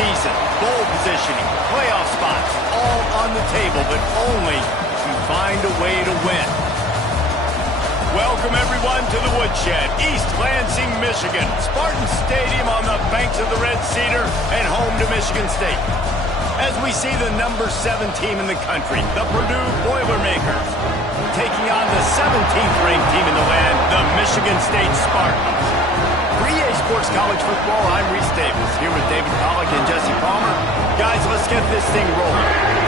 season. Bowl positioning, playoff spots, all on the table, but only to find a way to win. Welcome, everyone, to the Woodshed, East Lansing, Michigan. Spartan Stadium on the banks of the Red Cedar and home to Michigan State. As we see the number 7 team in the country, the Purdue Boilermakers, taking on the 17th ranked team in the land, the Michigan State Spartans. For EA Sports College Football, I'm Reese Davis, here with David Pollack and Jesse Palmer. Guys, let's get this thing rolling.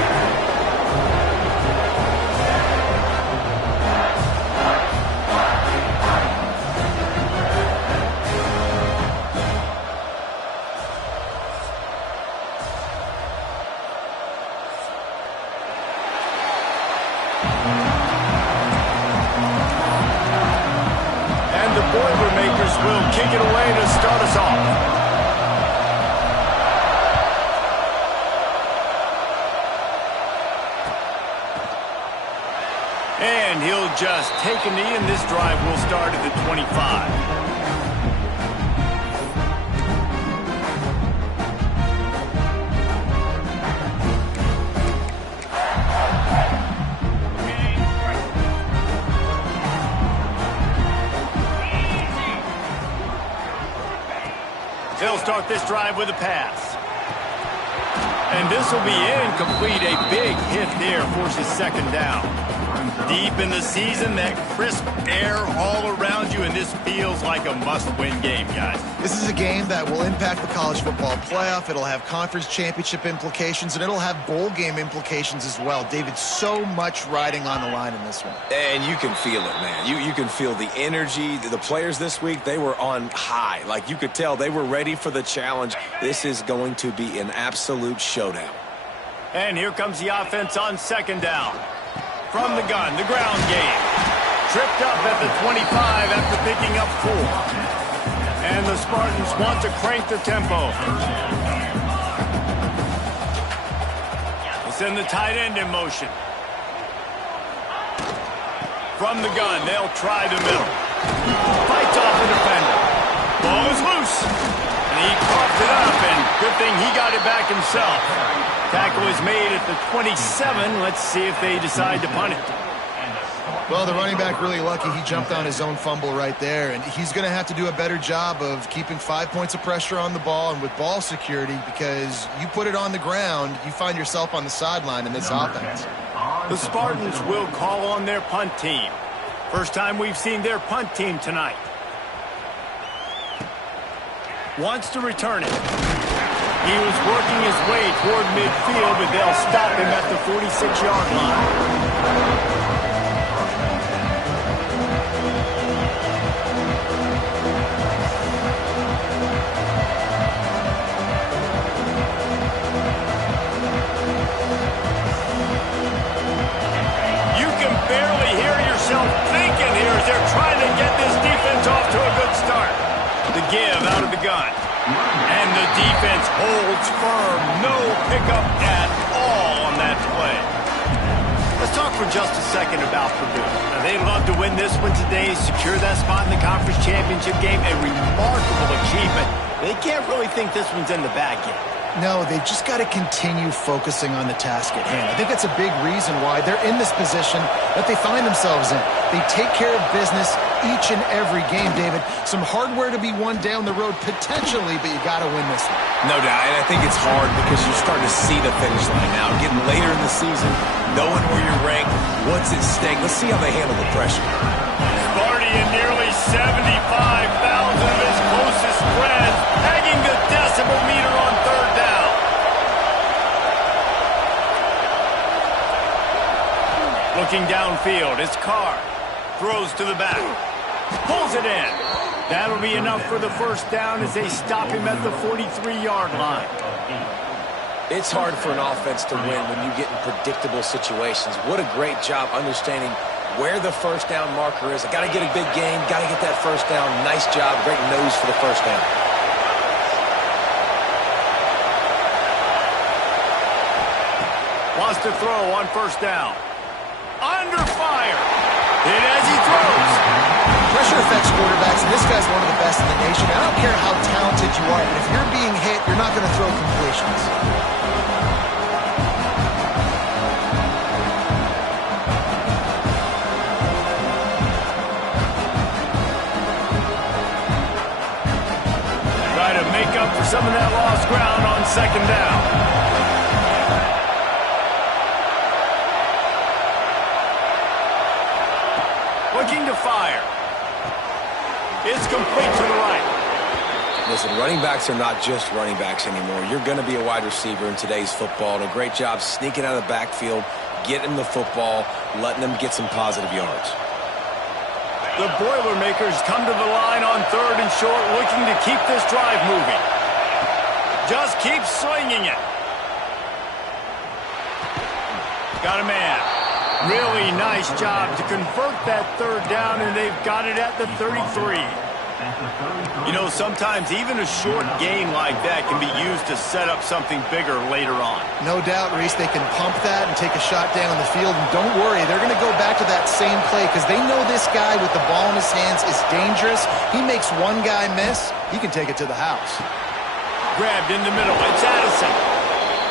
Boilermakers will kick it away to start us off. And he'll just take a knee, and this drive will start at the 25. They'll start this drive with a pass. And this will be incomplete. A big hit there forces second down. Deep in the season, that crisp air all around you, and this feels like a must-win game, guys. This is a game that will impact the college football playoff. It'll have conference championship implications, and it'll have bowl game implications as well. David, so much riding on the line in this one. And you can feel it, man. You can feel the energy. The players this week, they were on high. Like, you could tell they were ready for the challenge. This is going to be an absolute showdown. And here comes the offense on second down. From the gun, the ground game. Tripped up at the 25 after picking up 4. And the Spartans want to crank the tempo. We'll send the tight end in motion. From the gun, they'll try the middle. Fights off the defender. Ball is loose. And he coughed it up, and good thing he got it back himself. Tackle is made at the 27. Let's see if they decide to punt it. Well, the running back really lucky. He jumped on his own fumble right there, and he's going to have to do a better job of keeping 5 points of pressure on the ball and with ball security, because you put it on the ground, you find yourself on the sideline in this offense. The Spartans will call on their punt team. First time we've seen their punt team tonight. Wants to return it. He was working his way toward midfield, but they'll stop him at the 46-yard line. You can barely hear yourself thinking here as they're trying to get this defense off to a good start. The give out of the gun. And the defense holds firm. No pickup at all on that play. Let's talk for just a second about Purdue. Now, they'd love to win this one today, secure that spot in the conference championship game. A remarkable achievement. They can't really think this one's in the bag yet. No, they've just got to continue focusing on the task at hand. I think that's a big reason why they're in this position that they find themselves in. They take care of business each and every game, David. Some hardware to be won down the road potentially, but you got to win this one. No doubt, and I think it's hard because you're starting to see the finish line now. Getting later in the season, knowing where you're ranked, what's at stake. Let's see how they handle the pressure. Guardian nearly 75,000 of his closest friends, pegging the decibel meter on third down. Looking downfield, it's Carr. Throws to the back. Pulls it in. That'll be enough for the first down as they stop him at the 43-yard line. It's hard for an offense to win when you get in predictable situations. What a great job understanding where the first down marker is. I got to get a big gain, got to get that first down. Nice job, great nose for the first down. Wants to throw on first down. Under fire. Hit as he throws. Pressure affects quarterbacks, and this guy's one of the best in the nation. I don't care how talented you are, but if you're being hit, you're not going to throw completions. Try to make up for some of that lost ground on second down. Looking to fire. It's complete to the right. Listen, running backs are not just running backs anymore. You're going to be a wide receiver in today's football, and a great job sneaking out of the backfield, getting the football, letting them get some positive yards. The Boilermakers come to the line on 3rd and short, looking to keep this drive moving. Just keep swinging it. Got a man. Really nice job to convert that 3rd down, and they've got it at the 33. You know, sometimes even a short gain like that can be used to set up something bigger later on. No doubt, Reese, they can pump that and take a shot down the field. And don't worry, they're going to go back to that same play because they know this guy with the ball in his hands is dangerous. He makes one guy miss, he can take it to the house. Grabbed in the middle. It's Addison.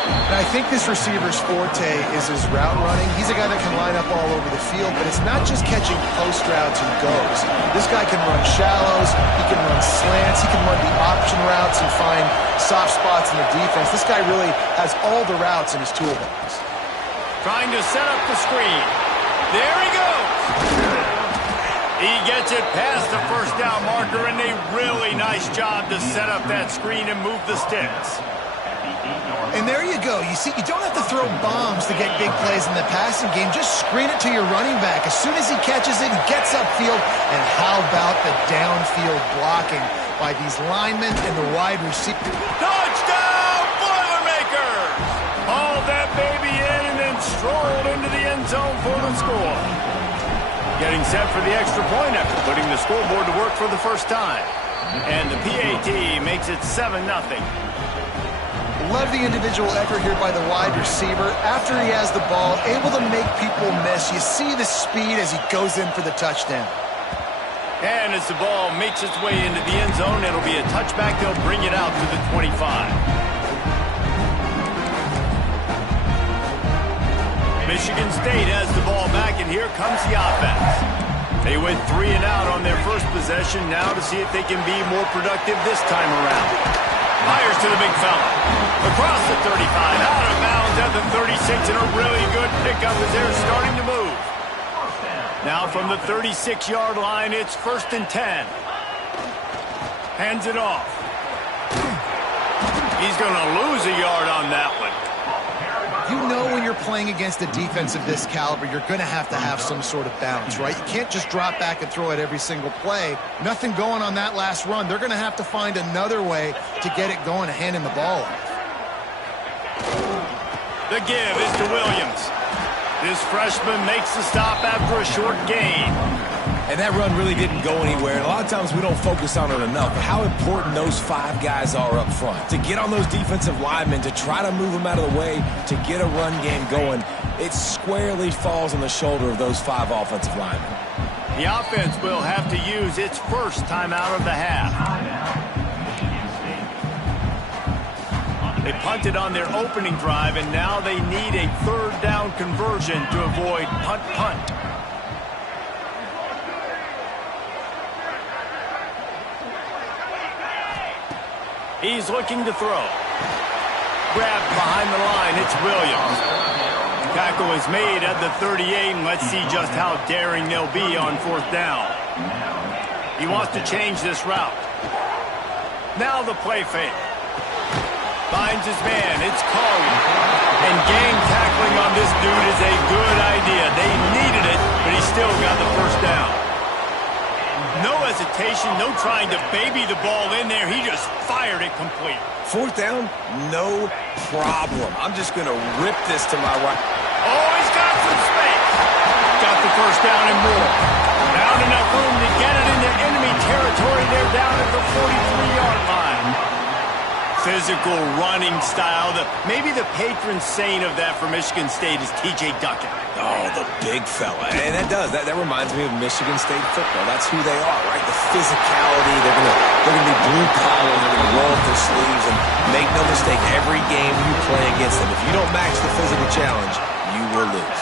And I think this receiver's forte is his route running. He's a guy that can line up all over the field, but it's not just catching post routes and goes. This guy can run shallows, he can run slants, he can run the option routes and find soft spots in the defense. This guy really has all the routes in his toolbox. Trying to set up the screen. There he goes. He gets it past the first down marker, and a really nice job to set up that screen and move the sticks. And there you go. You see, you don't have to throw bombs to get big plays in the passing game. Just screen it to your running back. As soon as he catches it, he gets upfield. And how about the downfield blocking by these linemen and the wide receiver? Touchdown, Boilermakers! Hauled that baby in and then strolled into the end zone for the score. Getting set for the extra point after putting the scoreboard to work for the first time. And the PAT makes it 7-0. Love the individual effort here by the wide receiver. After he has the ball, able to make people miss. You see the speed as he goes in for the touchdown. And as the ball makes its way into the end zone, it'll be a touchback. They'll bring it out to the 25. Michigan State has the ball back, and here comes the offense. They went 3 and out on their first possession. Now to see if they can be more productive this time around. Fires to the big fella. Across the 35, out of bounds at the 36, and a really good pickup as they're starting to move. Now from the 36-yard line, it's 1st and 10. Hands it off. He's going to lose a yard on that one. You know when you're playing against a defense of this caliber, you're going to have some sort of bounce, right? You can't just drop back and throw it every single play. Nothing going on that last run. They're going to have to find another way to get it going and handing the ball off. The give is to Williams. This freshman makes the stop after a short gain. And that run really didn't go anywhere. And a lot of times we don't focus on it enough. But how important those 5 guys are up front. To get on those defensive linemen, to try to move them out of the way, to get a run game going, it squarely falls on the shoulder of those 5 offensive linemen. The offense will have to use its first timeout of the half. They punted on their opening drive, and now they need a 3rd down conversion to avoid punt-punt. He's looking to throw. Grabbed behind the line, it's Williams. Tackle is made at the 38, and let's see just how daring they'll be on 4th down. He wants to change this route. Now the play fake. Finds his man, it's Coley. And gang tackling on this dude is a good idea. They needed it, but he still got the first down. No hesitation, no trying to baby the ball in there. He just fired it complete. 4th down, no problem. I'm just going to rip this to my right. Oh, he's got some space. Got the first down and more. Found enough room to get it into enemy territory. They're down at the 43-yard line. physical running style. Maybe the patron saint of that for Michigan State is T.J. Duckett. Oh, the big fella. And that reminds me of Michigan State football. That's who they are, right? The physicality. They're gonna be blue collar. They're gonna roll up their sleeves, and make no mistake, every game you play against them, if you don't match the physical challenge, you will lose.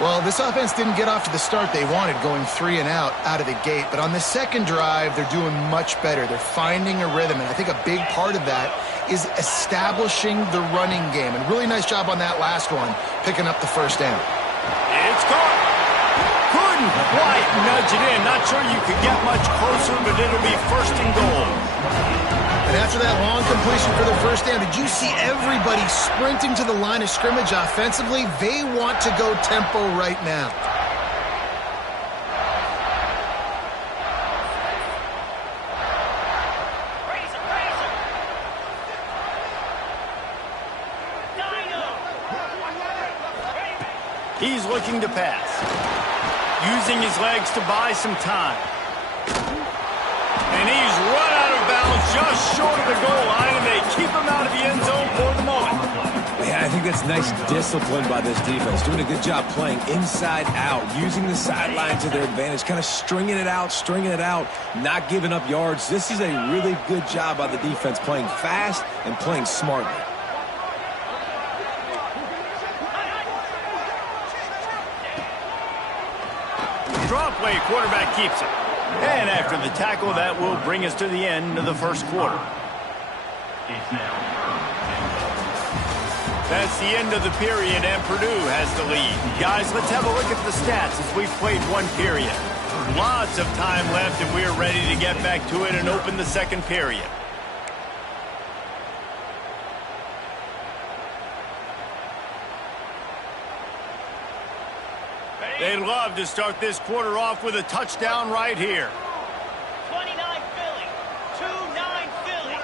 Well, this offense didn't get off to the start they wanted, going 3 and out of the gate. But on the second drive, they're doing much better. They're finding a rhythm, and I think a big part of that is establishing the running game. And really nice job on that last one, picking up the first down. It's caught. Couldn't quite nudge it in. Not sure you could get much closer, but it'll be first and goal. And after that long completion for the first down, did you see everybody sprinting to the line of scrimmage offensively? They want to go tempo right now. He's looking to pass. Using his legs to buy some time. And he's run out of bounds just short of the goal line, and they keep him out of the end zone for the moment. Yeah, I think that's nice discipline by this defense. Doing a good job playing inside out, using the sideline to their advantage, kind of stringing it out, not giving up yards. This is a really good job by the defense, playing fast and playing smartly. Draw play, quarterback keeps it. And after the tackle, that will bring us to the end of the first quarter. That's the end of the period, and Purdue has the lead. Guys, let's have a look at the stats as we've played one period. Lots of time left, and we're ready to get back to it and open the second period. They'd love to start this quarter off with a touchdown right here. 29 Philly, 2-9 Philly.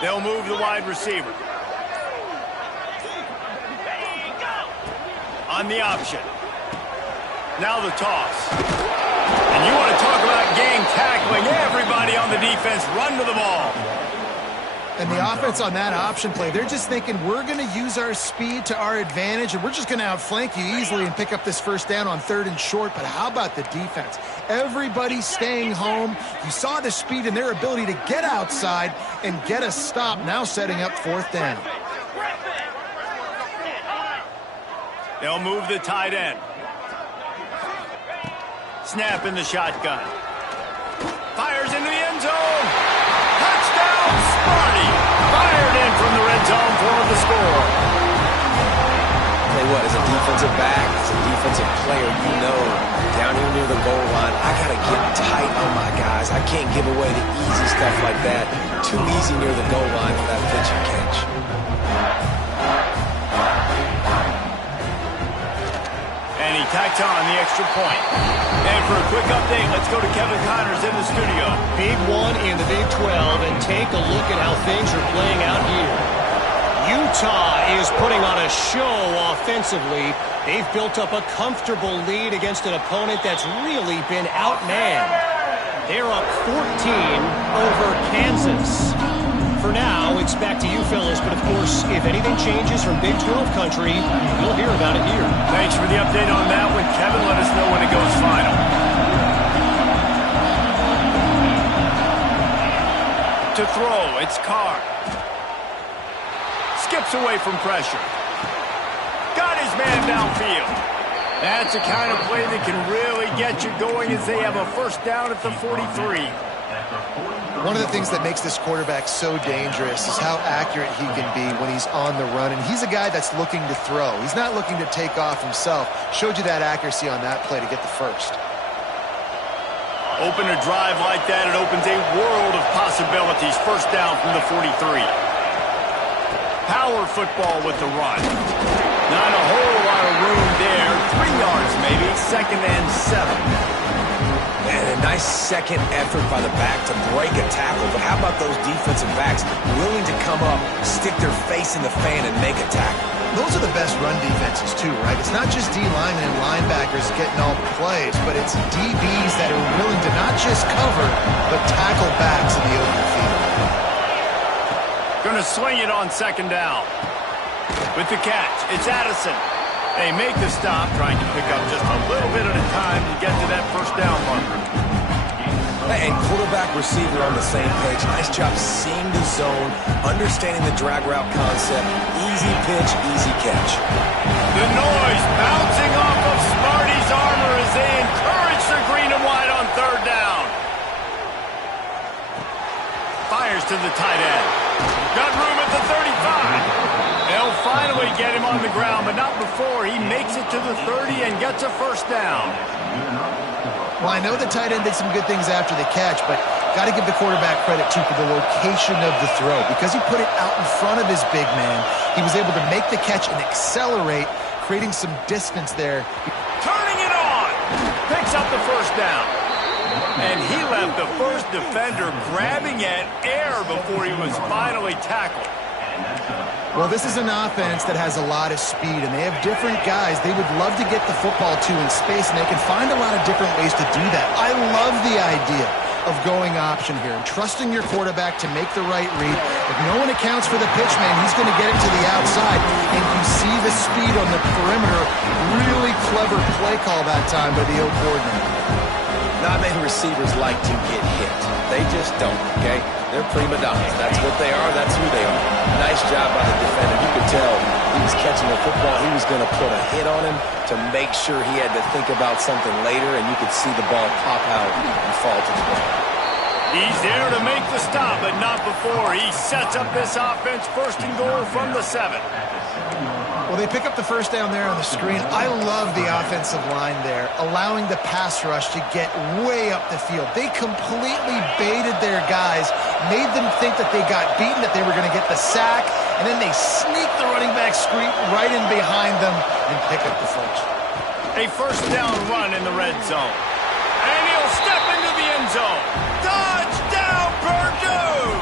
They'll move the wide receiver. On the option. Now the toss. And you want to talk about gang tackling. Everybody on the defense run to the ball. And the offense on that option play, they're just thinking we're going to use our speed to our advantage, and we're just going to outflank you easily and pick up this first down on 3rd and short. But how about the defense? Everybody staying home. You saw the speed and their ability to get outside and get a stop, now setting up 4th down. They'll move the tight end. Snap in the shotgun. Fires into the end zone. Touchdown, Sparty. Fired in from the red zone for the score. Tell you what, as a defensive back, as a defensive player, you know, down here near the goal line, I got to get tight on my guys. I can't give away the easy stuff like that. Too easy near the goal line for that pitch and catch. And he tacks on the extra point. And for a quick update, let's go to Kevin Connors in the studio. Big one in the Big 12, and take a look at how things are playing out here. Utah is putting on a show offensively. They've built up a comfortable lead against an opponent that's really been outmanned. They're up 14 over Kansas. For now, it's back to you fellas, but of course, if anything changes from Big 12 country, you'll hear about it here. Thanks for the update on that one, Kevin. Let us know when it goes final. To throw, it's Carr. Skips away from pressure. Got his man downfield. That's the kind of play that can really get you going as they have a first down at the 43. One of the things that makes this quarterback so dangerous is how accurate he can be when he's on the run. And he's a guy that's looking to throw. He's not looking to take off himself. Showed you that accuracy on that play to get the first. Open a drive like that, it opens a world of possibilities. First down from the 43. Power football with the run. Not a whole lot of room there. 3 yards maybe. 2nd and 7. And a nice second effort by the back to break a tackle. But how about those defensive backs willing to come up, stick their face in the fan, and make a tackle? Those are the best run defenses too, right? It's not just D linemen and linebackers getting all the plays, but it's DBs that are willing to not just cover, but tackle backs in the open field. going to sling it on second down. With the catch, it's Addison. They make the stop, trying to pick up just a little bit at a time to get to that first down marker. And quarterback, receiver on the same page. Nice job seeing the zone, understanding the drag route concept. Easy pitch, easy catch. The noise bouncing off of Smarty's armor as they encourage the green and white on third down. Fires to the tight end. Got room at the 35. They'll finally get him on the ground, but not before he makes it to the 30 and gets a first down. Well, I know the tight end did some good things after the catch, but got to give the quarterback credit, too, for the location of the throw. Because he put it out in front of his big man, he was able to make the catch and accelerate, creating some distance there. Turning it on! Picks up the first down. And he left the first defender grabbing at air before he was finally tackled. Well, this is an offense that has a lot of speed, and they have different guys they would love to get the football to in space, and they can find a lot of different ways to do that. I love the idea of going option here and trusting your quarterback to make the right read. If no one accounts for the pitch man, he's going to get it to the outside, and you see the speed on the perimeter. Really clever play call that time by the O coordinator. Not many receivers like to get hit. They just don't, okay? They're prima donnas. That's what they are. That's who they are. Nice job by the defender. You could tell he was catching the football. He was going to put a hit on him to make sure he had to think about something later, and you could see the ball pop out and fall to the ground. He's there to make the stop, but not before he sets up this offense first and goal from the 7. Well, they pick up the first down there on the screen. I love the offensive line there, allowing the pass rush to get way up the field. They completely baited their guys, made them think that they got beaten, that they were going to get the sack, and then they sneak the running back screen right in behind them and pick up the first. A first down run in the red zone. And he'll step into the end zone. Touchdown, Purdue!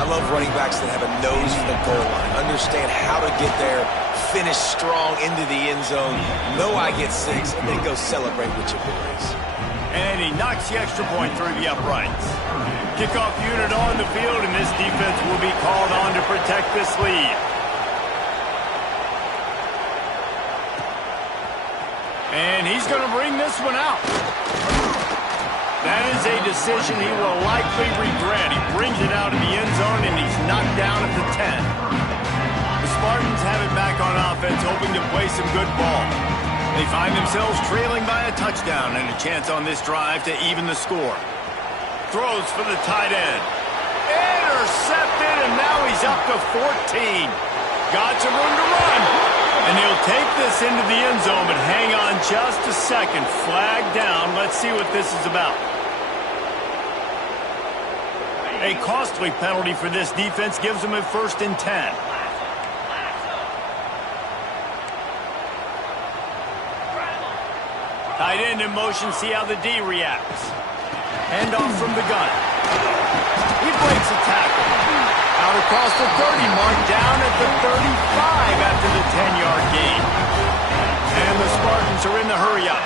I love running backs that have a nose for the goal line, understand how to get there, finish strong into the end zone, know I get 6, and then go celebrate with your boys. And he knocks the extra point through the uprights. Kickoff unit on the field, and this defense will be called on to protect this lead. And he's going to bring this one out. That is a decision he will likely regret. He brings it out of the end zone, and he's knocked down at the 10. The Spartans have it back on offense, hoping to play some good ball. They find themselves trailing by a touchdown and a chance on this drive to even the score. Throws for the tight end. Intercepted, and now he's up to 14. Got some room to run. And he'll take this into the end zone, but hang on just a second. Flag down. Let's see what this is about. A costly penalty for this defense gives them a 1st and 10. Tight end in motion. See how the D reacts. Hand off from the gun. He breaks a tackle. Out across the 30 mark, down at the 35 after the 10-yard gain. And the Spartans are in the hurry-up.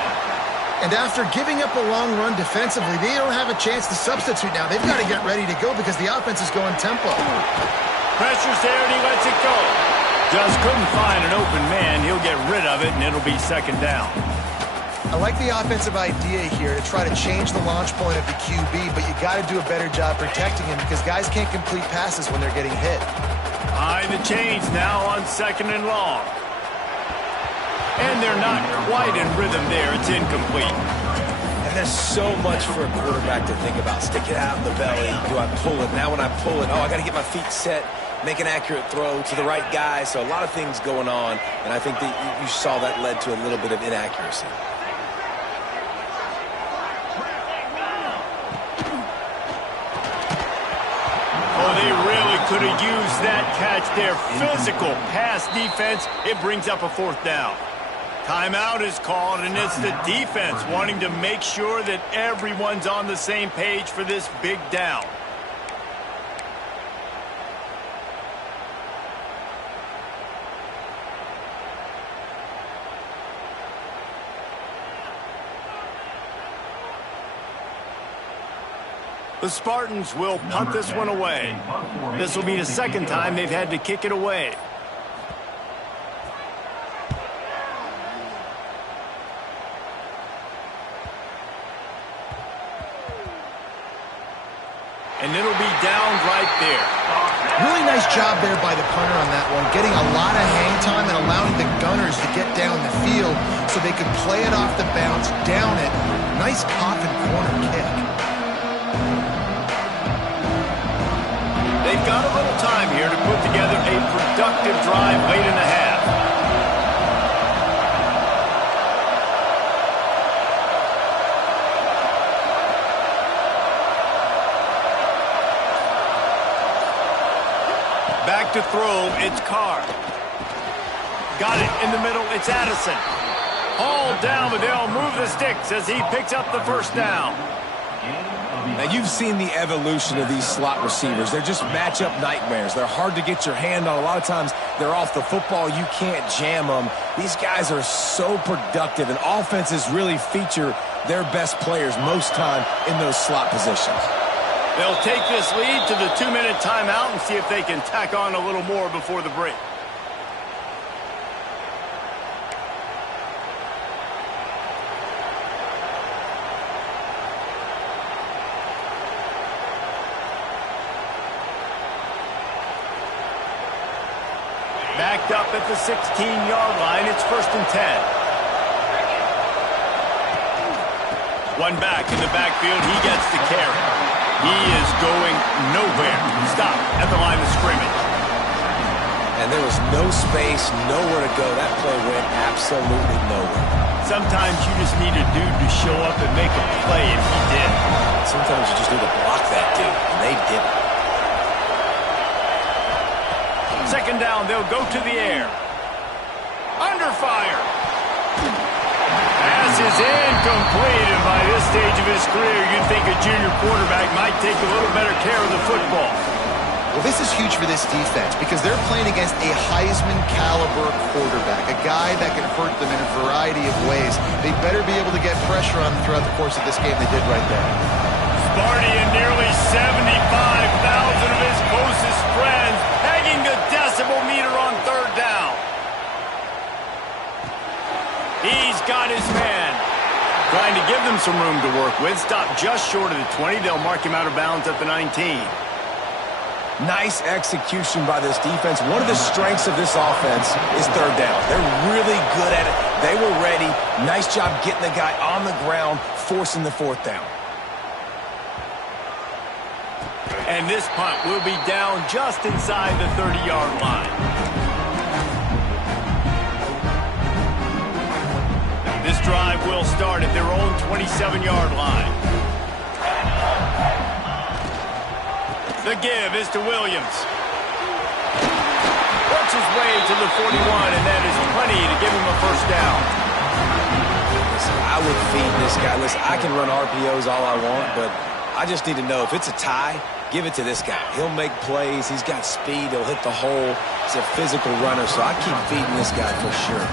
And after giving up a long run defensively, they don't have a chance to substitute now. They've got to get ready to go because the offense is going tempo. Pressure's there, and he lets it go. Just couldn't find an open man. He'll get rid of it, and it'll be second down. I like the offensive idea here to try to change the launch point of the QB, but you got to do a better job protecting him because guys can't complete passes when they're getting hit. Behind the chains now on second and long. And they're not quite in rhythm there. It's incomplete. And there's so much for a quarterback to think about. Stick it out in the belly. Do I pull it? Now when I pull it, I got to get my feet set, make an accurate throw to the right guy. So a lot of things going on, and I think that you saw that led to a little bit of inaccuracy. They really could have used that catch there. Physical pass defense. It brings up a 4th down. Timeout is called, and it's the defense wanting to make sure that everyone's on the same page for this big down. The Spartans will punt this one away. This will be the second time they've had to kick it away. And it'll be down right there. Really nice job there by the punter on that one, getting a lot of hang time and allowing the Gunners to get down the field so they could play it off the bounce, down it. Nice coffin corner kick. They've got a little time here to put together a productive drive late in the half. Back to throw, it's Carr. Got it in the middle, it's Addison. Hauled down, but they'll move the sticks as he picks up the first down. Now, you've seen the evolution of these slot receivers. They're just matchup nightmares. They're hard to get your hand on. A lot of times, they're off the football. You can't jam them. These guys are so productive, and offenses really feature their best players most time in those slot positions. They'll take this lead to the 2-minute timeout and see if they can tack on a little more before the break. Backed up at the 16-yard line, it's 1st and 10. One back in the backfield, he gets the carry. He is going nowhere. Stop at the line of scrimmage. And there was no space, nowhere to go. That play went absolutely nowhere. Sometimes you just need a dude to show up and make a play, and he did. Sometimes you just need to block that dude, and they didn't. Second down, they'll go to the air. Under fire. Pass is incomplete, and by this stage of his career, you'd think a junior quarterback might take a little better care of the football. Well, this is huge for this defense because they're playing against a Heisman-caliber quarterback, a guy that can hurt them in a variety of ways. They better be able to get pressure on them throughout the course of this game. They did right there. Sparty and nearly 75,000 of his closest friends pegging the decibel meter on third down. He's got his man. Trying to give them some room to work with. Stop just short of the 20. They'll mark him out of bounds at the 19. Nice execution by this defense. One of the strengths of this offense is third down. They're really good at it. They were ready. Nice job getting the guy on the ground, forcing the fourth down. And this punt will be down just inside the 30-yard line. This drive will start at their own 27-yard line. The give is to Williams. Works his way to the 41, and that is plenty to give him a first down. Listen, I would feed this guy. Listen, I can run RPOs all I want, but I just need to know if it's a tie, give it to this guy. He'll make plays. He's got speed. He'll hit the hole. He's a physical runner, so I keep feeding this guy for sure.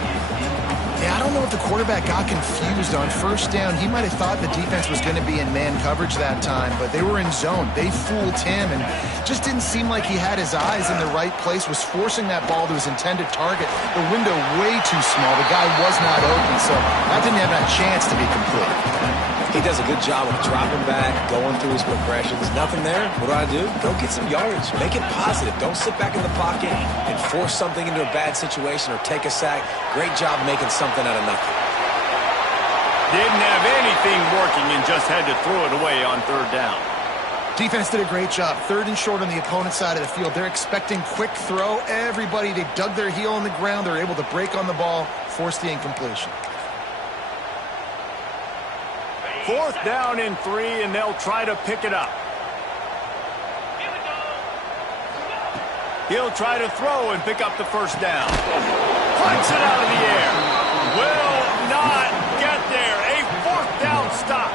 Yeah, I don't know if the quarterback got confused on first down. He might have thought the defense was going to be in man coverage that time, but they were in zone. They fooled him and just didn't seem like he had his eyes in the right place, was forcing that ball to his intended target. The window way too small. The guy was not open, so that didn't have a chance to be complete. He does a good job of dropping back, going through his progressions. Nothing there. What do? Go get some yardage. Make it positive. Don't sit back in the pocket and force something into a bad situation or take a sack. Great job making something out of nothing. Didn't have anything working and just had to throw it away on third down. Defense did a great job. Third and short on the opponent's side of the field. They're expecting quick throw. Everybody, they dug their heel in the ground. They're able to break on the ball, force the incompletion. Fourth down and 3, and they'll try to pick it up. He'll try to throw and pick up the first down. Punts it out of the air. Will not get there. A fourth down stop.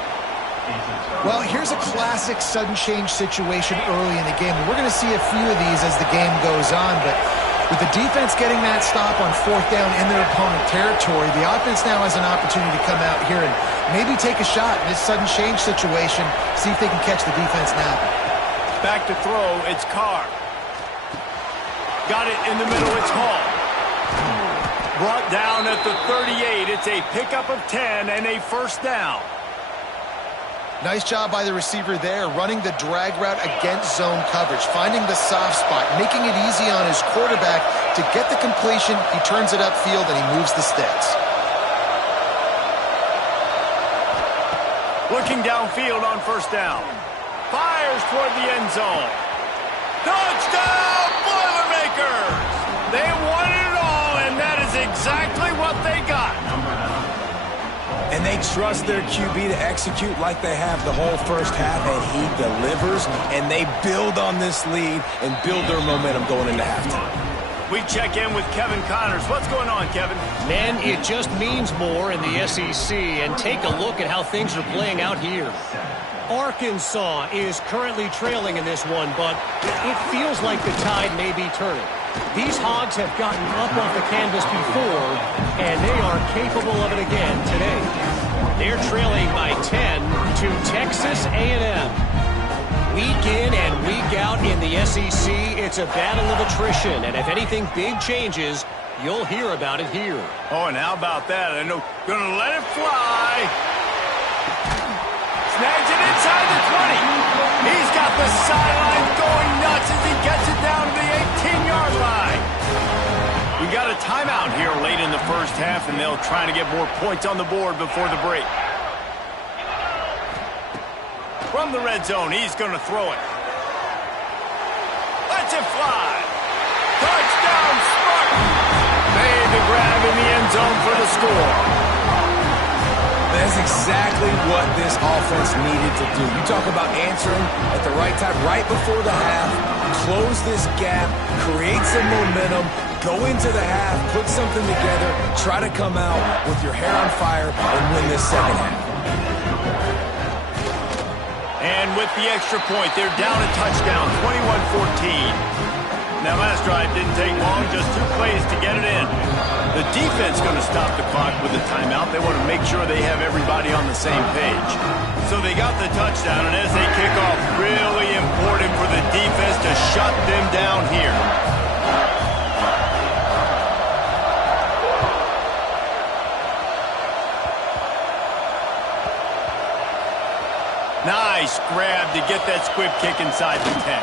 Well, here's a classic sudden change situation early in the game. We're going to see a few of these as the game goes on, but With the defense getting that stop on fourth down in their opponent territory, the offense now has an opportunity to come out here and maybe take a shot in this sudden change situation, see if they can catch the defense napping. Back to throw, it's Carr. Got it in the middle, it's Hall. Brought down at the 38. It's a pickup of 10 and a first down. Nice job by the receiver there, running the drag route against zone coverage, finding the soft spot, making it easy on his quarterback to get the completion. He turns it upfield and he moves the sticks. Looking downfield on first down. Fires toward the end zone. Touchdown, Boilermakers! They won it all, and that is exactly what they got. And they trust their QB to execute like they have the whole first half, and he delivers, and they build on this lead and build their momentum going into halftime. We check in with Kevin Connors. What's going on, Kevin? Man, it just means more in the SEC, and take a look at how things are playing out here. Arkansas is currently trailing in this one, but it feels like the tide may be turning. These Hogs have gotten up off the canvas before, and they are capable of it again today. They're trailing by 10 to Texas A&M. Week in and week out in the SEC, it's a battle of attrition, and if anything big changes, you'll hear about it here. Oh, and how about that? I know, gonna let it fly. Snags it inside the 20. He's got the sideline going nuts as he gets it down to the 18-yard line. We got a timeout here late in the first half, and they'll try to get more points on the board before the break. From the red zone, he's going to throw it. Lets it fly. Touchdown, Spartans! Made the grab in the end zone for the score. That's exactly what this offense needed to do. You talk about answering at the right time, right before the half, close this gap, create some momentum, go into the half, put something together, try to come out with your hair on fire and win this second half. And with the extra point, they're down a touchdown, 21-14. Now, last drive didn't take long, just 2 plays to get it in. The defense going to stop the clock with a timeout. They want to make sure they have everybody on the same page. So they got the touchdown, and as they kick off, really important for the defense to shut them down here. Nice grab to get that squib kick inside the 10.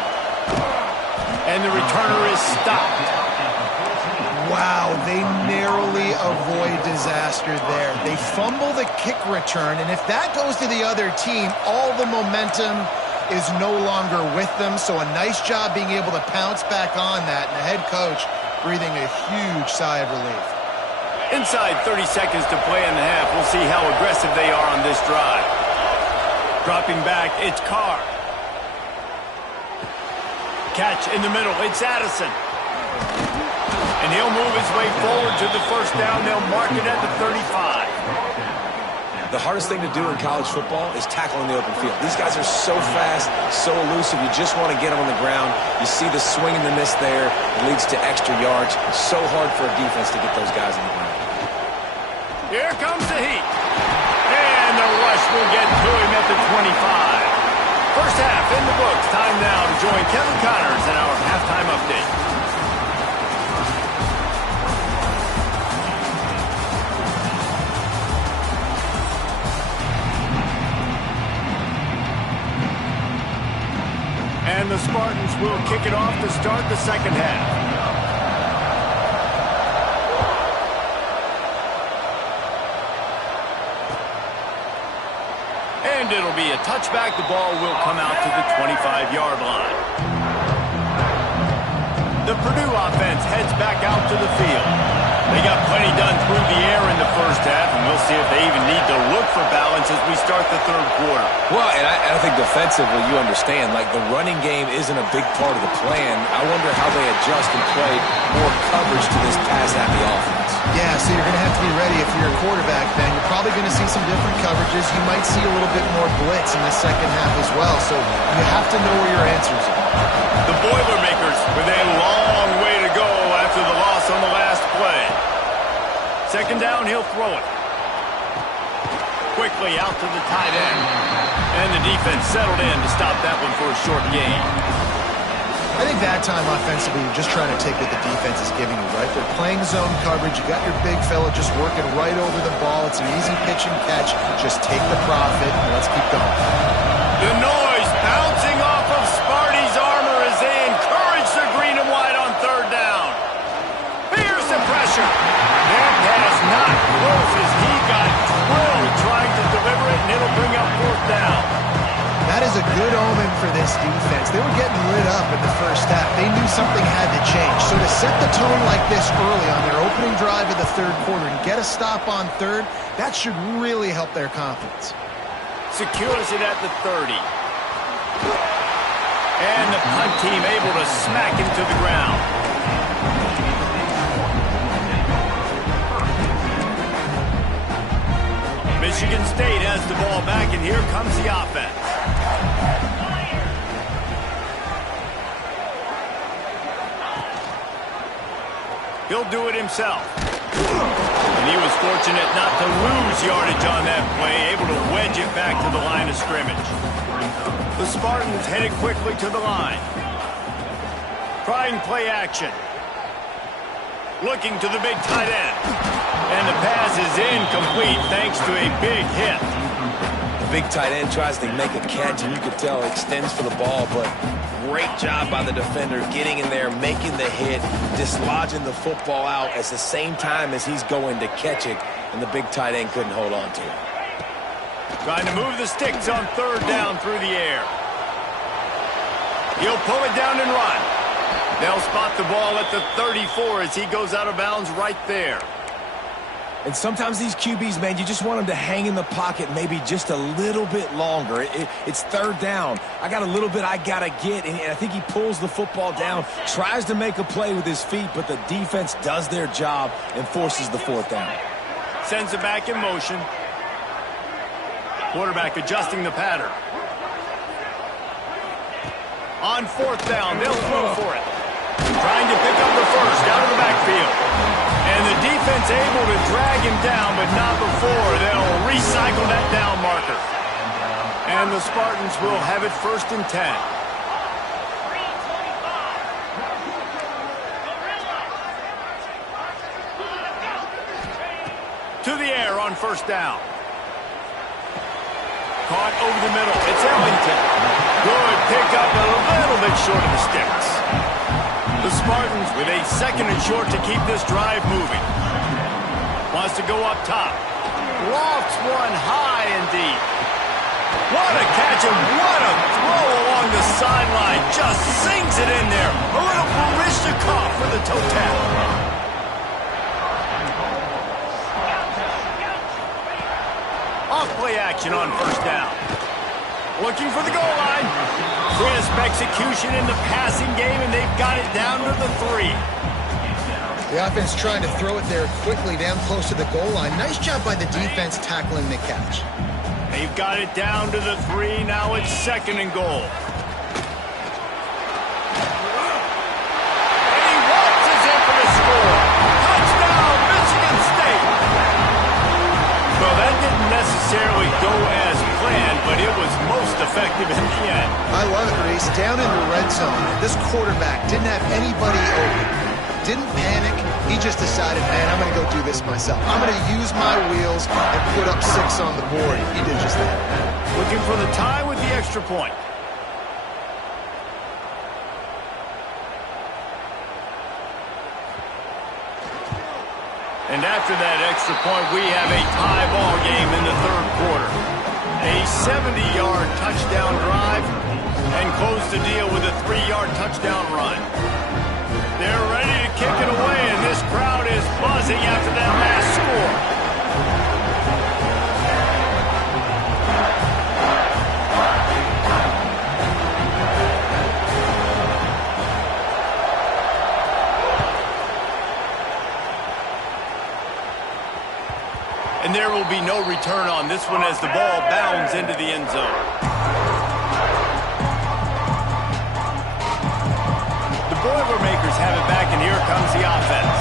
And the returner is stopped. Wow, they narrowly avoid disaster there. They fumble the kick return, and if that goes to the other team, all the momentum is no longer with them. So a nice job being able to pounce back on that, and the head coach breathing a huge sigh of relief. Inside 30 seconds to play in the half. We'll see how aggressive they are on this drive. Dropping back, it's Carr. Catch in the middle, it's Addison. And he'll move his way forward to the first down. They'll mark it at the 35. The hardest thing to do in college football is tackle in the open field. These guys are so fast, so elusive. You just want to get them on the ground. You see the swing and the miss there. It leads to extra yards. So hard for a defense to get those guys on the ground. Here comes the heat. And the rush will get to him at the 25. First half in the books. Time now to join Kevin Connors in our halftime update. And the Spartans will kick it off to start the second half. And it'll be a touchback. The ball will come out to the 25-yard line. The Purdue offense heads back out to the field. They got plenty done through the air in the first half, and we'll see if they even need to look for balance as we start the third quarter. Well, and I think defensively, you understand, like the running game isn't a big part of the plan. I wonder how they adjust and play more coverage to this pass-happy offense. Yeah, so you're going to have to be ready if you're a quarterback then. You're probably going to see some different coverages. You might see a little bit more blitz in the second half as well. So you have to know where your answers are. The Boilermakers with a long way to go after down, he'll throw it. Quickly out to the tight end. And the defense settled in to stop that one for a short gain. I think that time offensively, you're just trying to take what the defense is giving you, right? They're playing zone coverage. You got your big fella just working right over the ball. It's an easy pitch and catch. Just take the profit and let's keep going. The noise bouncing off of Sparty's armor as they encourage the green and white on third down. Here's the pressure. That pass not close as he got drilled trying to deliver it, and it'll bring up fourth down. That is a good omen for this defense. They were getting lit up in the first half. They knew something had to change. So to set the tone like this early on their opening drive of the third quarter and get a stop on third, that should really help their confidence. Secures it at the 30. And the punt team able to smack him to the ground. Michigan State has the ball back, and here comes the offense. He'll do it himself. And he was fortunate not to lose yardage on that play, able to wedge it back to the line of scrimmage. The Spartans headed quickly to the line. Trying play action. Looking to the big tight end. And the pass is incomplete thanks to a big hit. The big tight end tries to make a catch, and you could tell it extends for the ball, but great job by the defender getting in there, making the hit, dislodging the football out at the same time as he's going to catch it, and the big tight end couldn't hold on to it. Trying to move the sticks on third down through the air. He'll pull it down and run. They'll spot the ball at the 34 as he goes out of bounds right there. And sometimes these QBs, man, you just want them to hang in the pocket maybe just a little bit longer. It's third down. I got a little bit I got to get, and I think he pulls the football down, tries to make a play with his feet, but the defense does their job and forces the fourth down. Sends it back in motion. Quarterback adjusting the pattern. On fourth down, they'll throw for it. Trying to pick up the first out of the backfield. And the defense able to drag him down, but not before they'll recycle that down marker. And the Spartans will have it 1st and 10. To the air on 1st down. Caught over the middle. It's Ellington. Good pickup, a little bit short of the sticks. The Spartans with a 2nd and short to keep this drive moving. Wants to go up top. Lofts one high and deep. What a catch and what a throw along the sideline. Just sings it in there. A little Barishnikov for the toe tap. Off play action on 1st down. Looking for the goal line. Crisp execution in the passing game, and they've got it down to the 3. The offense trying to throw it there quickly down close to the goal line. Nice job by the defense tackling the catch. They've got it down to the 3. Now it's 2nd and goal. And he waltzes in for the score. Touchdown, Michigan State. Well, that didn't necessarily go as planned, but it was most effective in the end. I love it, Reese. Down in the red zone, this quarterback didn't have anybody open. Didn't panic. He just decided, man, I'm going to go do this myself. I'm going to use my wheels and put up 6 on the board. He did just that. Looking for the tie with the extra point. And after that extra point, we have a tie ball game in the 3rd quarter. A 70-yard touchdown drive and close the deal with a 3-yard touchdown run. They're ready to kick it away, and this crowd is buzzing after that last score. And there will be no return on this one as the ball bounds into the end zone. The Boilermakers have it back, and here comes the offense.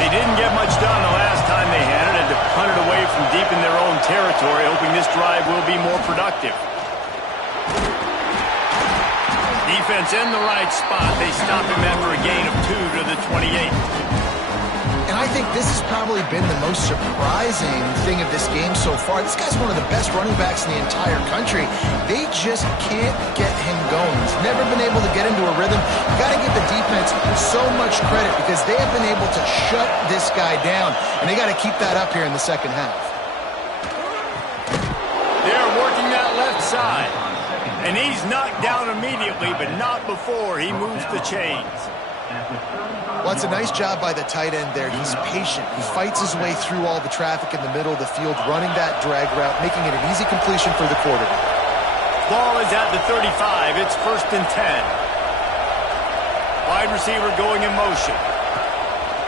They didn't get much done the last time they had it, and to punt it away from deep in their own territory, hoping this drive will be more productive. Defense in the right spot. They stop him after a gain of 2 to the 28. And I think this has probably been the most surprising thing of this game so far. This guy's one of the best running backs in the entire country. They just can't get him going. He's never been able to get into a rhythm. You got to give the defense so much credit because they have been able to shut this guy down, and they got to keep that up here in the second half. They're working that left side, and he's knocked down immediately, but not before he moves the chains. Well, it's a nice job by the tight end there. He's patient. He fights his way through all the traffic in the middle of the field, running that drag route, making it an easy completion for the quarterback. Ball is at the 35. It's 1st and 10. Wide receiver going in motion.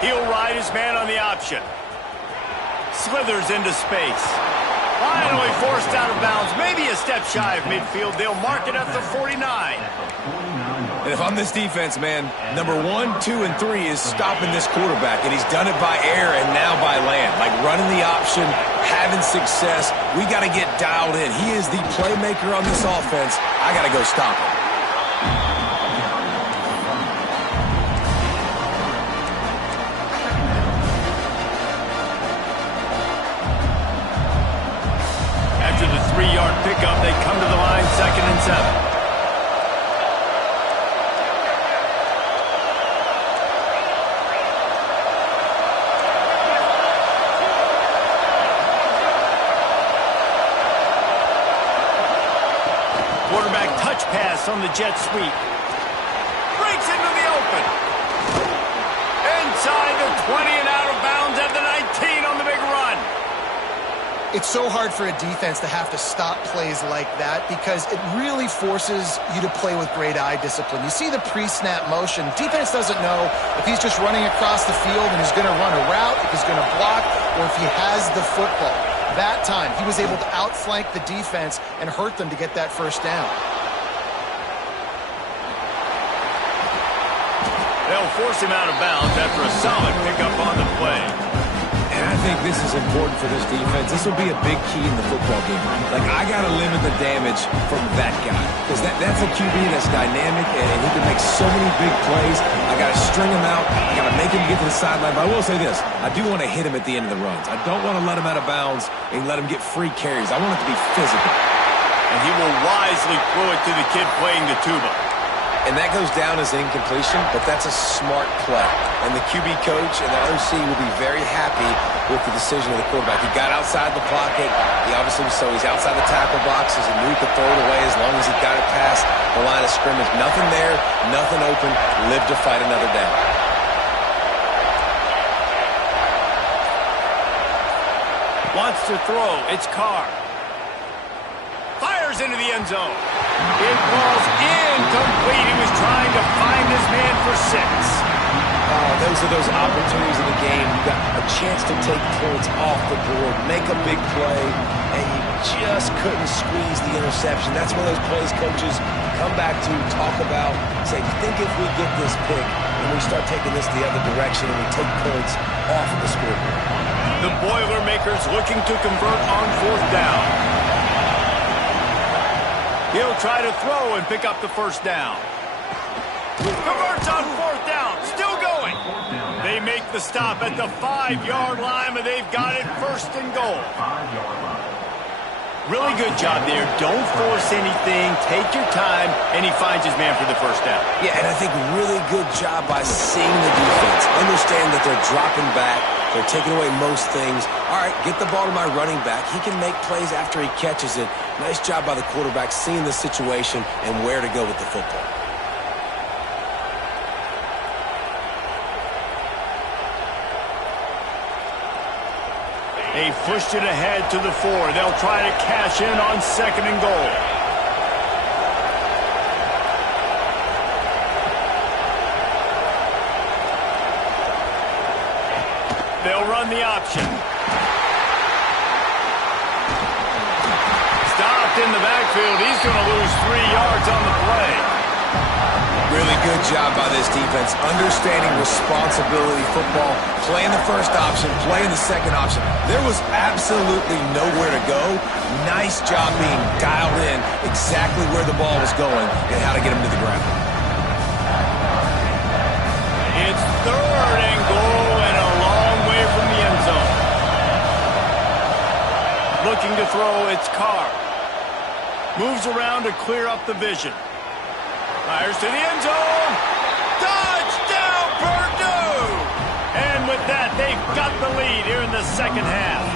He'll ride his man on the option. Slithers into space. Finally forced out of bounds. Maybe a step shy of midfield. They'll mark it at the 49. And if I'm this defense, man, number 1, 2, and 3 is stopping this quarterback, and he's done it by air and now by land. Like running the option, having success. We got to get dialed in. He is the playmaker on this offense. I got to go stop him. After the 3-yard pickup, they come to the line, 2nd and 7. Quarterback touch pass on the jet sweep. Breaks into the open. Inside the 20 and out of bounds at the 19 on the big run. It's so hard for a defense to have to stop plays like that because it really forces you to play with great eye discipline. You see the pre-snap motion. Defense doesn't know if he's just running across the field and he's going to run a route, if he's going to block, or if he has the football. That time, he was able to outflank the defense and hurt them to get that first down. They'll force him out of bounds after a solid pickup on the play. And I think this is important for this defense. This will be a big key in the football game. Like, I got to limit the damage from that guy. Because that's a QB that's dynamic, and he can make so many big plays. I got to string him out. I got to make him get to the sideline. But I will say this. I do want to hit him at the end of the runs. I don't want to let him out of bounds and let him get free carries. I want it to be physical. And he will wisely throw it to the kid playing the tuba. And that goes down as incompletion, but that's a smart play. And the QB coach and the OC will be very happy with the decision of the quarterback. He got outside the pocket. He obviously, so he's outside the tackle boxes and knew he could throw it away as long as he got it past the line of scrimmage. Nothing there, nothing open. Live to fight another down. Wants to throw. It's Carr. Fires into the end zone. It falls incomplete. He was trying to find his man for 6. Those are those opportunities in the game. You got a chance to take points off the board, make a big play, and you just couldn't squeeze the interception. That's one of those plays coaches come back to, talk about, say, think if we get this pick and we start taking this the other direction and we take points off of the scoreboard. The Boilermakers looking to convert on 4th down. He'll try to throw and pick up the first down. Converts on 4th down. Still going. They make the stop at the 5-yard line, but they've got it 1st and goal. Really good job there. Don't force anything. Take your time, and he finds his man for the first down. Yeah, and I think really good job by seeing the defense. Understand that they're dropping back. They're taking away most things. All right, get the ball to my running back. He can make plays after he catches it. Nice job by the quarterback seeing the situation and where to go with the football. They pushed it ahead to the 4. They'll try to cash in on 2nd and goal. They'll run the option. Stopped in the backfield. He's going to lose 3 yards on the play. Really good job by this defense, understanding responsibility football, playing the first option, playing the second option. There was absolutely nowhere to go. Nice job being dialed in exactly where the ball was going and how to get him to the ground. It's 3rd and goal and a long way from the end zone. Looking to throw, it's Carr. Moves around to clear up the vision. Fires to the end zone. Touchdown, Purdue! And with that, they've got the lead here in the second half.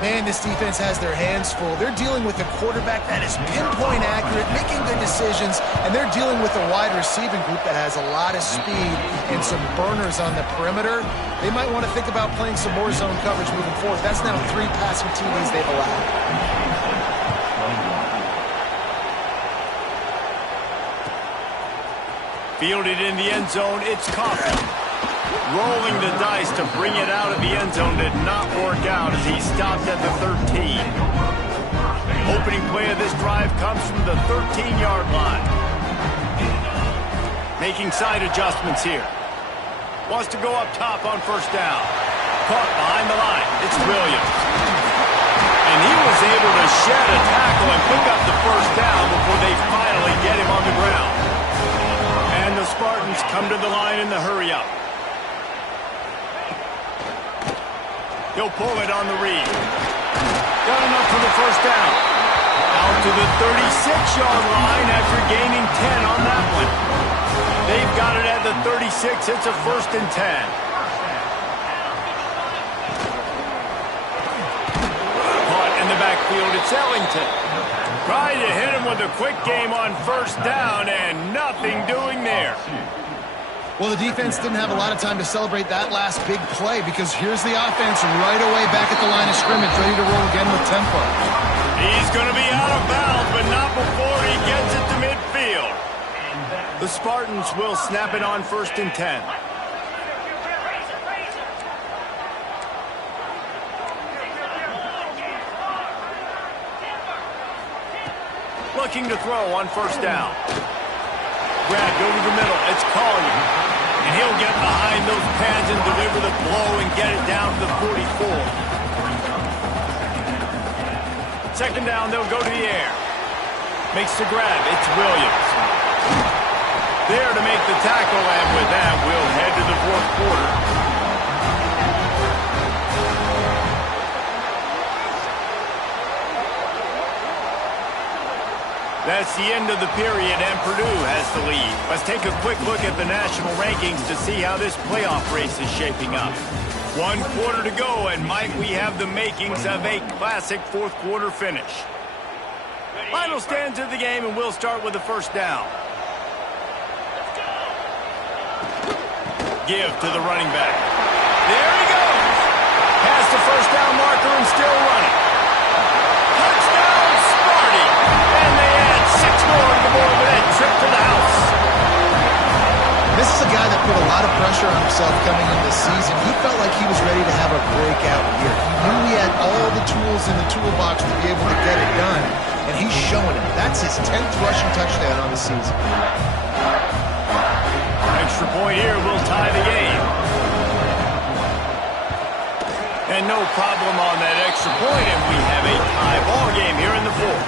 Man, this defense has their hands full. They're dealing with a quarterback that is pinpoint accurate, making good decisions, and they're dealing with a wide receiving group that has a lot of speed and some burners on the perimeter. They might want to think about playing some more zone coverage moving forward. That's now 3 passing TDs they've allowed. Fielded in the end zone, it's Coffee. Rolling the dice to bring it out of the end zone did not work out as he stopped at the 13. Opening play of this drive comes from the 13-yard line. Making side adjustments here. Wants to go up top on first down. Caught behind the line. It's Williams. And he was able to shed a tackle and pick up the first down before they finally get him on the ground. And the Spartans come to the line in the hurry-up. He'll pull it on the read. Got enough for the first down. Out to the 36-yard line after gaining 10 on that one. They've got it at the 36. It's a 1st and 10. Caught in the backfield. It's Ellington. Tried to hit him with a quick game on first down, and nothing doing there. Well, the defense didn't have a lot of time to celebrate that last big play because here's the offense right away back at the line of scrimmage, ready to roll again with tempo. He's going to be out of bounds, but not before he gets it to midfield. The Spartans will snap it on 1st and 10. Looking to throw on first down. Grabbed over the middle. It's Collier. And he'll get behind those pads and deliver the blow and get it down to the 44. 2nd down, they'll go to the air. Makes the grab. It's Williams. There to make the tackle, and with that, we'll head to the 4th quarter. That's the end of the period, and Purdue has the lead. Let's take a quick look at the national rankings to see how this playoff race is shaping up. 1 quarter to go, and might we have the makings of a classic 4th quarter finish. Final stands of the game, and we'll start with the first down. Give to the running back. There he goes. Past the first down marker and still running. Touchdown, Sparty. And they add 6 more to the board with that trip to the house. This is a guy that put a lot of pressure on himself coming into the season. He felt like he was ready to have a breakout year. He knew he had all the tools in the toolbox to be able to get it done, and he's showing it. That's his 10th rushing touchdown on the season. Extra point here will tie the game. And no problem on that extra point, and we have a tie ball game here in the 4th.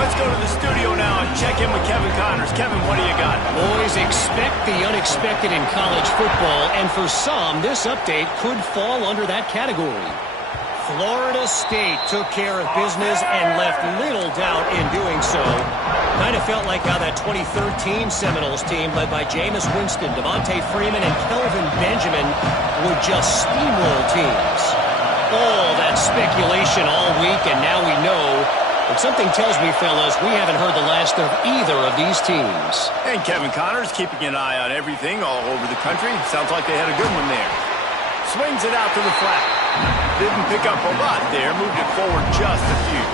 Let's go to the studio now and check in with Kevin Connors. Kevin, what do you got? Boys, expect the unexpected in college football, and for some, this update could fall under that category. Florida State took care of business and left little doubt in doing so. Kind of felt like how that 2013 Seminoles team, led by Jameis Winston, Devontae Freeman, and Kelvin Benjamin, would just steamroll teams. All that speculation all week, and now we know. But something tells me, fellas, we haven't heard the last of either of these teams. And Kevin Connors keeping an eye on everything all over the country. Sounds like they had a good one there. Swings it out to the flat. Didn't pick up a lot there. Moved it forward just a few.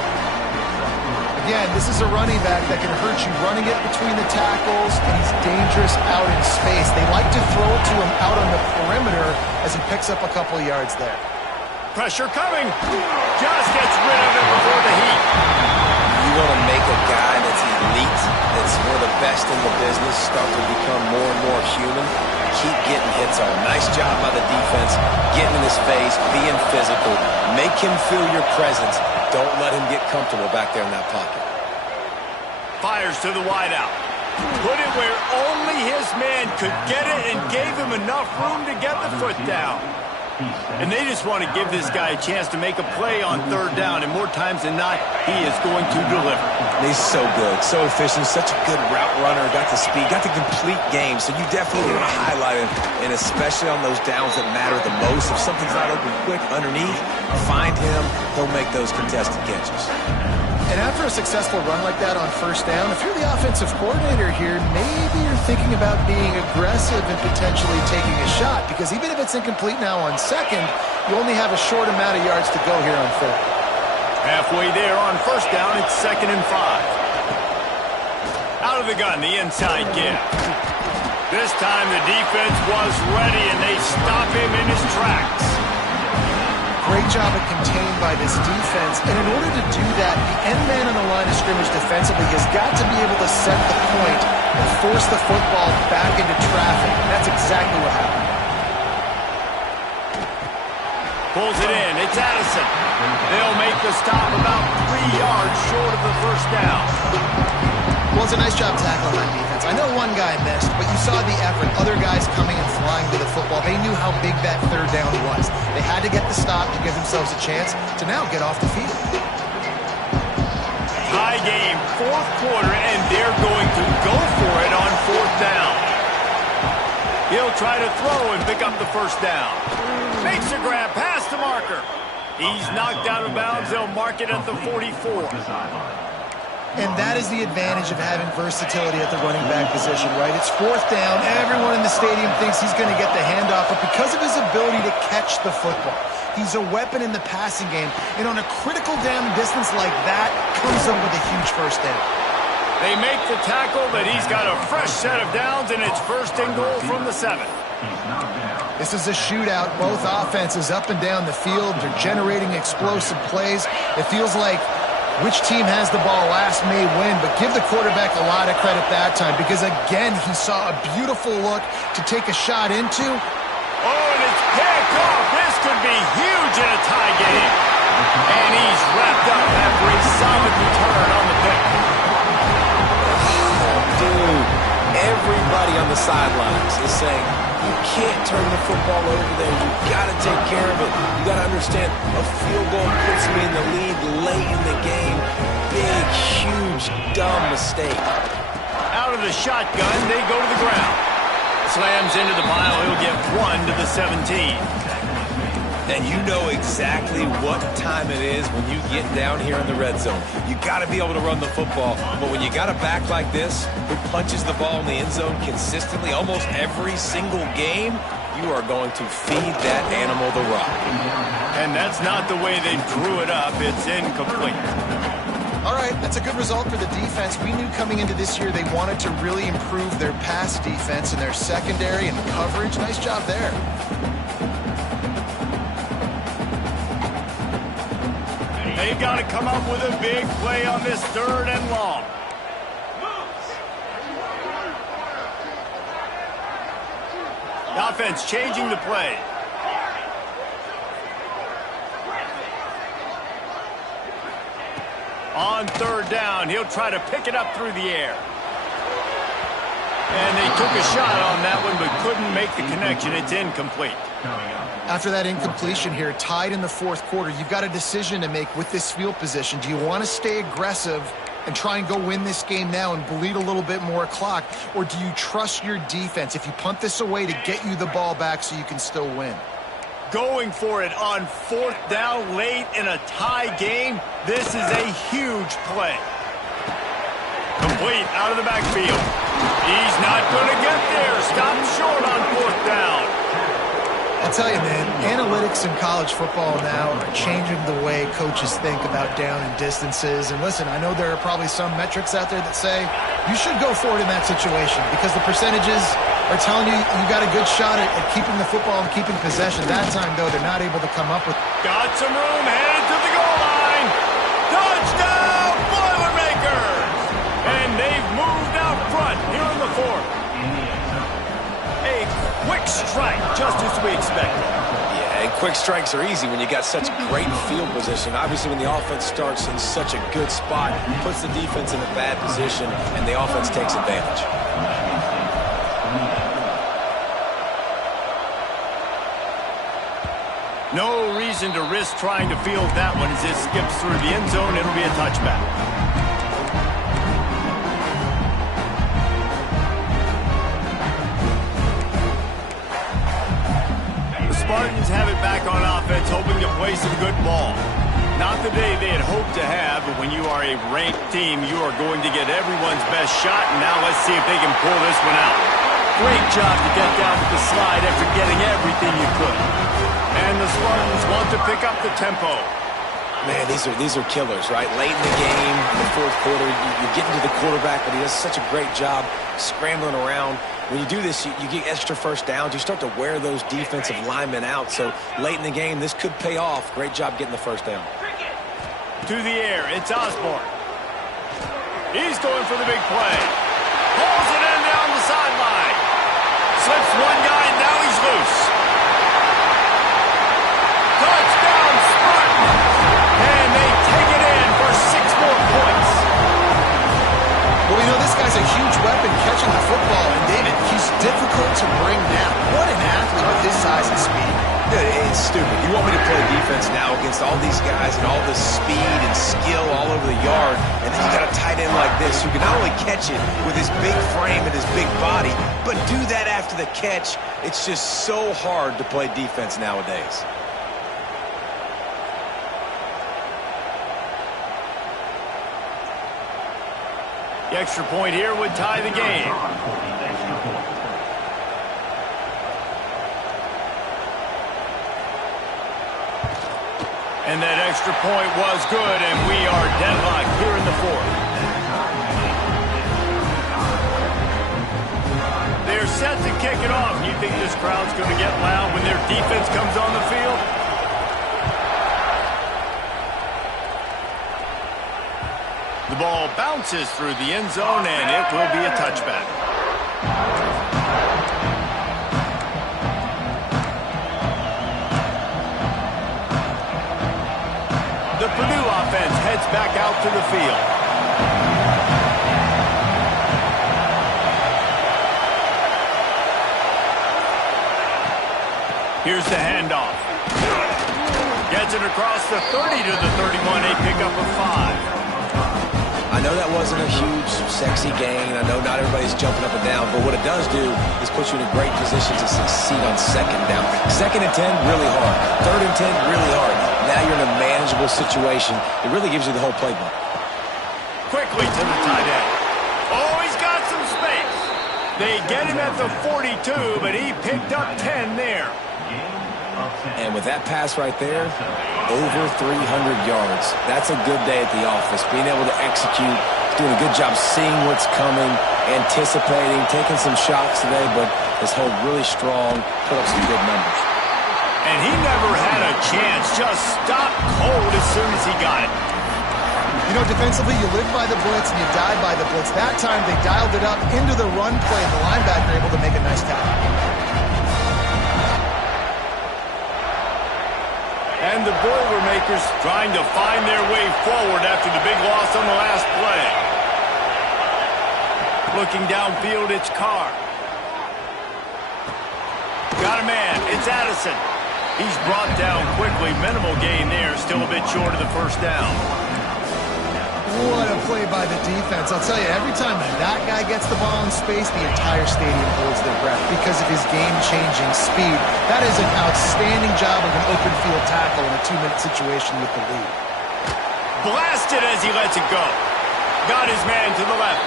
Again, this is a running back that can hurt you running it between the tackles, and he's dangerous out in space. They like to throw it to him out on the perimeter as he picks up a couple of yards there. Pressure coming. Just gets rid of it before the heat. You want to make a guy that's elite that's one of the best in the business start to become more and more human, keep getting hits on. Nice job by the defense, getting in his face, being physical. Make him feel your presence. Don't let him get comfortable back there in that pocket. Fires to the wideout. Put it where only his man could get it and gave him enough room to get the foot down. And they just want to give this guy a chance to make a play on third down, and more times than not, he is going to deliver. He's so good, so efficient, such a good route runner, got the speed, got the complete game, so you definitely want to highlight him, and especially on those downs that matter the most. If something's not open quick underneath, find him, he'll make those contested catches. And after a successful run like that on first down, if you're the offensive coordinator here, maybe you're thinking about being aggressive and potentially taking a shot, because even if it's incomplete now on second, you only have a short amount of yards to go here on third. Halfway there on first down, it's 2nd and 5. Out of the gun, the inside give. This time the defense was ready, and they stop him in his tracks. Great job of contained by this defense, and in order to do that, the end man on the line of scrimmage defensively has got to be able to set the point and force the football back into traffic. And that's exactly what happened. Pulls it in. It's Addison. They'll make the stop about 3 yards short of the first down. Well, it's a nice job tackling on defense. I know one guy missed, but you saw the effort. Other guys coming and flying to the football. They knew how big that third down was. They had to get the stop to give themselves a chance to now get off the field. Tie game, fourth quarter, and they're going to go for it on fourth down. He'll try to throw and pick up the first down. Makes a grab past the marker. He's knocked out of bounds. They'll mark it at the 44. And that is the advantage of having versatility at the running back position, right? It's fourth down. Everyone in the stadium thinks he's going to get the handoff, but because of his ability to catch the football, he's a weapon in the passing game. And on a critical down distance like that, comes up with a huge first down. They make the tackle, but he's got a fresh set of downs, and it's 1st and goal from the 7. This is a shootout. Both offenses up and down the field. They're generating explosive plays. It feels like which team has the ball last may win, but give the quarterback a lot of credit that time, because, again, he saw a beautiful look to take a shot into. Oh, and it's picked off. This could be huge in a tie game. And he's wrapped up after a solid return on the pick. Dude, everybody on the sidelines is saying, you can't turn the football over there. You got to take care of it. You got to understand, a field goal puts me in the lead late in the game. Big, huge, dumb mistake. Out of the shotgun, they go to the ground. Slams into the pile. He'll get 1 to the 17. And you know exactly what time it is when you get down here in the red zone. You got to be able to run the football. But when you got a back like this who punches the ball in the end zone consistently almost every single game, you are going to feed that animal the rock. And that's not the way they drew it up. It's incomplete. All right, that's a good result for the defense. We knew coming into this year they wanted to really improve their pass defense and their secondary and coverage. Nice job there. They've got to come up with a big play on this 3rd and long. The offense changing the play. On 3rd down, he'll try to pick it up through the air. And they took a shot on that one, but couldn't make the connection. It's incomplete. After that incompletion here, tied in the fourth quarter, you've got a decision to make with this field position. Do you want to stay aggressive and try and go win this game now and bleed a little bit more clock? Or do you trust your defense if you punt this away to get you the ball back so you can still win? Going for it on 4th down late in a tie game. This is a huge play. Complete out of the backfield. He's not going to get there. Stopped short on 4th down. I'll tell you, man, analytics in college football now are changing the way coaches think about down and distances. And listen, I know there are probably some metrics out there that say you should go for it in that situation because the percentages are telling you you got a good shot at keeping the football and keeping possession. That time, though, they're not able to come up with. Got some room, headed to the goal line. Touchdown, Boilermakers! And they've moved moved out front here in the fourth. A quick strike, just as we expected. Yeah, and quick strikes are easy when you got such great field position. Obviously, when the offense starts in such a good spot, puts the defense in a bad position, and the offense takes advantage. No reason to risk trying to field that one as it skips through the end zone. It'll be a touchback. The Spartans have it back on offense, hoping to play some good ball. Not the day they had hoped to have, but when you are a ranked team, you are going to get everyone's best shot, and now let's see if they can pull this one out. Great job to get down to the slide after getting everything you could. And the Spartans want to pick up the tempo. Man, these are killers, right? Late in the game, in the fourth quarter, you're getting to the quarterback, but he does such a great job scrambling around. When you do this, you get extra first downs. You start to wear those defensive linemen out. So late in the game, this could pay off. Great job getting the first down. To the air, it's Osborne. He's going for the big play. Pulls it in down the sideline. Slips one guy, and now he's loose. Touchdown, Spartans! And they take it in for 6 more points. Well, this guy's a huge weapon catching the football, and David, he's difficult to bring down. What an athlete with his size and speed. It's stupid. You want me to play defense now against all these guys and all this speed and skill all over the yard, and then you got a tight end like this who can not only catch it with his big frame and his big body, but do that after the catch. It's just so hard to play defense nowadays. The extra point here would tie the game. And that extra point was good, and we are deadlocked here in the fourth. They're set to kick it off. You think this crowd's going to get loud when their defense comes on the field? The ball bounces through the end zone, and it will be a touchback. The Purdue offense heads back out to the field. Here's the handoff. Gets it across the 30 to the 31. A pickup of 5. I know that wasn't a huge, sexy gain. I know not everybody's jumping up and down, but what it does do is put you in a great position to succeed on second down. 2nd and 10, really hard. 3rd and 10, really hard. Now you're in a manageable situation. It really gives you the whole playbook. Quickly to the tight end. Oh, he's got some space. They get him at the 42, but he picked up 10 there. And with that pass right there, over 300 yards. That's a good day at the office. Being able to execute, doing a good job seeing what's coming, anticipating, taking some shots today, but has held really strong, put up some good numbers. And he never had a chance, just stopped cold as soon as he got it. Defensively, you live by the blitz and you die by the blitz. That time, they dialed it up into the run play, and the linebacker able to make a nice tackle. And the Boilermakers trying to find their way forward after the big loss on the last play. Looking downfield, it's Carr. Got a man, it's Addison. He's brought down quickly. Minimal gain there, still a bit short of the first down. What a play by the defense. I'll tell you, every time that guy gets the ball in space, the entire stadium holds their breath because of his game-changing speed. That is an outstanding job of an open field tackle in a 2-minute situation with the lead. Blasted as he lets it go. Got his man to the left.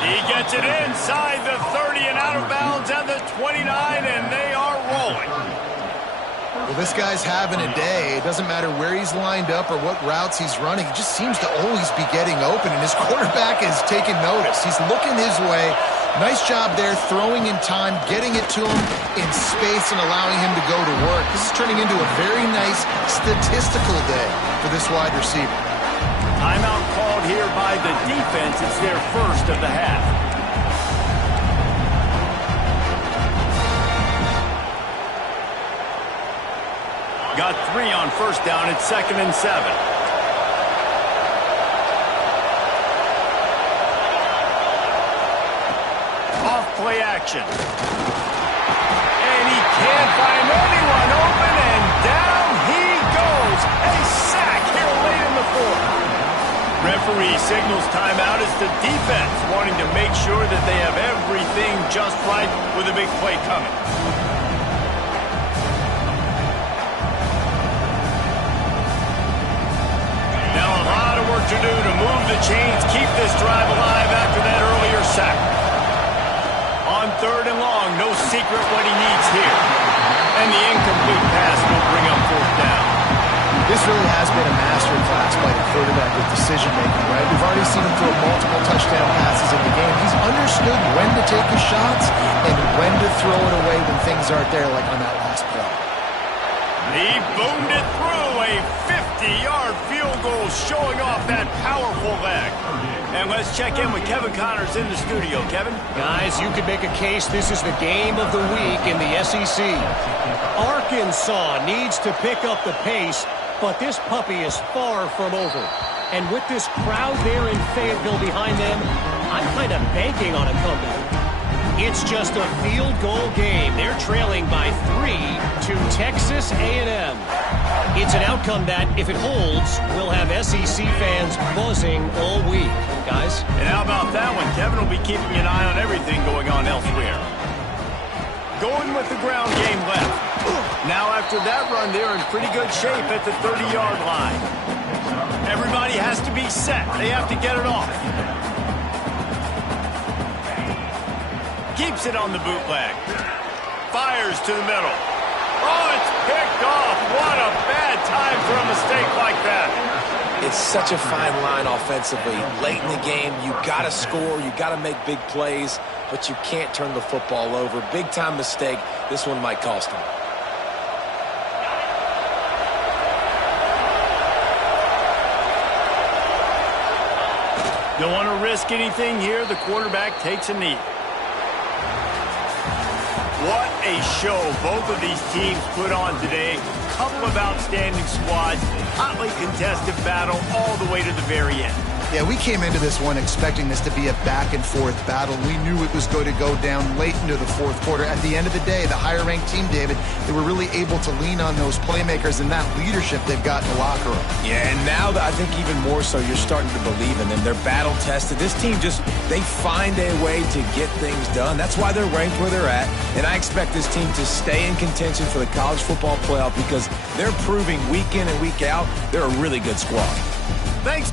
He gets it inside the 30 and out of bounds at the 29, and they are rolling. Well, this guy's having a day. It doesn't matter where he's lined up or what routes he's running. He just seems to always be getting open, and his quarterback is taking notice. He's looking his way. Nice job there, throwing in time, getting it to him in space and allowing him to go to work. This is turning into a very nice statistical day for this wide receiver. Timeout called here by the defense. It's their first of the half. Got 3 on first down. It's 2nd and 7. Off play action. And he can't find anyone open, and down he goes. A sack here late in the 4th. Referee signals timeout as the defense wanting to make sure that they have everything just right with a big play coming. Now a lot of work to do to move the chains, keep this drive alive after that earlier sack. On 3rd and long, no secret what he needs here. And the incomplete pass will bring up 4th down. This really has been a masterclass by the quarterback with decision-making, right? We've already seen him throw multiple touchdown passes in the game. He's understood when to take his shots and when to throw it away when things aren't there, like on that last play. He boomed it through, a 50-yard field goal showing off that powerful leg. And let's check in with Kevin Connors in the studio. Kevin? Guys, you could make a case this is the game of the week in the SEC. Arkansas needs to pick up the pace, but this puppy is far from over. And with this crowd there in Fayetteville behind them, I'm kind of banking on a comeback. It's just a field goal game. They're trailing by 3 to Texas A&M. It's an outcome that, if it holds, will have SEC fans buzzing all week. Guys? And how about that one? Kevin will be keeping an eye on everything going on elsewhere. Going with the ground game left. Now after that run, they're in pretty good shape at the 30-yard line. Everybody has to be set. They have to get it off. Keeps it on the bootleg. Fires to the middle. Oh, it's picked off. What a bad time for a mistake like that. It's such a fine line offensively. Late in the game, you got to score, you got to make big plays, but you can't turn the football over. Big-time mistake. This one might cost them. Don't want to risk anything here. The quarterback takes a knee. What a show both of these teams put on today. Couple of outstanding squads, hotly contested battle all the way to the very end. Yeah, we came into this one expecting this to be a back-and-forth battle. We knew it was going to go down late into the 4th quarter. At the end of the day, the higher-ranked team, David, they were really able to lean on those playmakers and that leadership they've got in the locker room. Yeah, and now I think even more so, you're starting to believe in them. They're battle-tested. This team they find a way to get things done. That's why they're ranked where they're at. And I expect this team to stay in contention for the college football playoff because they're proving week in and week out they're a really good squad. Thanks.